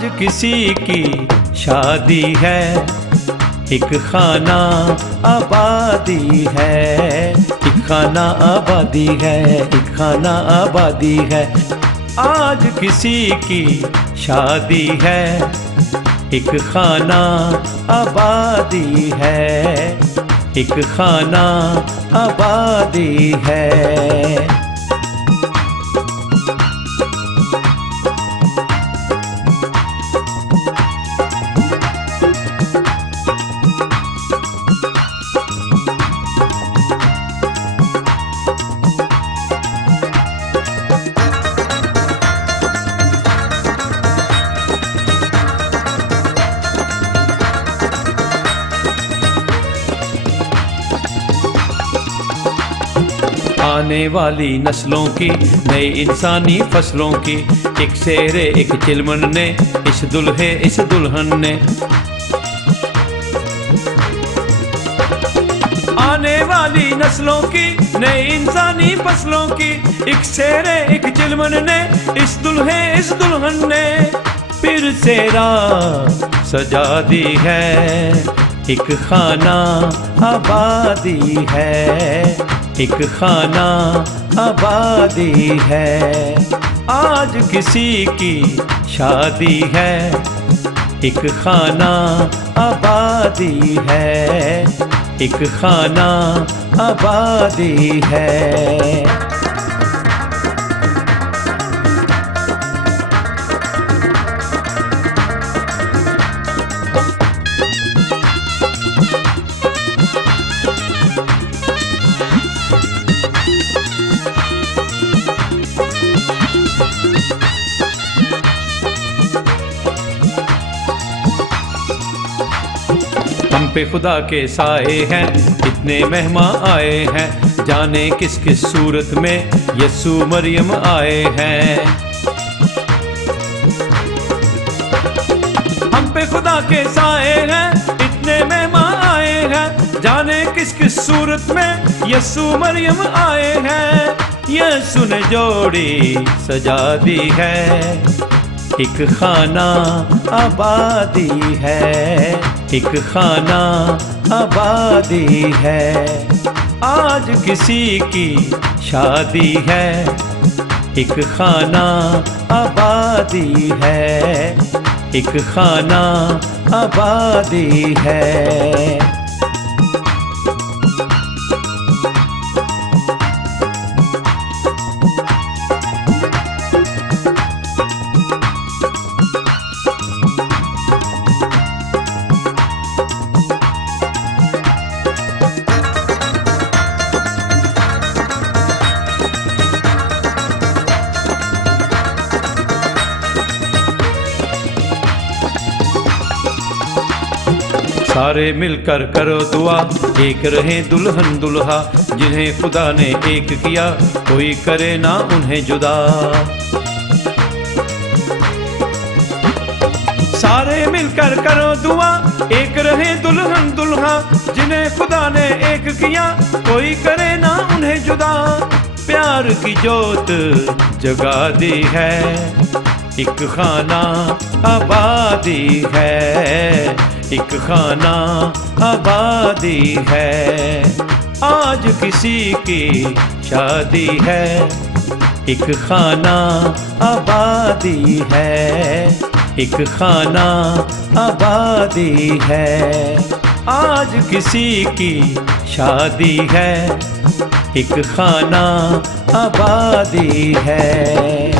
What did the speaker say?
आज किसी की शादी है, एक खाना आबादी है, एक खाना आबादी है, एक खाना आबादी है। आज किसी की शादी है, एक खाना आबादी है, एक खाना आबादी है। आने वाली नस्लों की, नई इंसानी फसलों की, एक शेरे एक चिलमन ने, इस दुल्हे इस दुल्हन ने। आने वाली नस्लों की, नई इंसानी फसलों की, एक शेरे एक चिलमन ने, इस दुल्हे इस दुल्हन ने। फिर सेरा सजा दी है, एक खाना आबादी है, एक खाना आबादी है। आज किसी की शादी है, एक खाना आबादी है, एक खाना आबादी है। हम पे खुदा के साए हैं, इतने मेहमान आए हैं, जाने किस किस सूरत में यस्सु मरियम आए हैं। हम पे खुदा के साए हैं, इतने मेहमान आए हैं, जाने किस किस सूरत में यस्सु मरियम आए हैं। यस्सु ने जोड़ी सजा दी है, एक खाना आबादी है, एक खाना आबादी है। आज किसी की शादी है, एक खाना आबादी है, एक खाना आबादी है। सारे मिलकर करो दुआ, एक रहे दुल्हन दुल्हा, जिन्हें खुदा ने एक किया, कोई करे ना उन्हें जुदा। सारे मिलकर करो दुआ, एक रहे दुल्हन दुल्हा, जिन्हें खुदा ने एक किया, कोई करे ना उन्हें जुदा। प्यार की जोत जगा दी है, एक खाना आबादी है, एक खाना आबादी है। आज किसी की शादी है, एक खाना आबादी है, एक खाना आबादी है। आज किसी की शादी है, एक खाना आबादी है।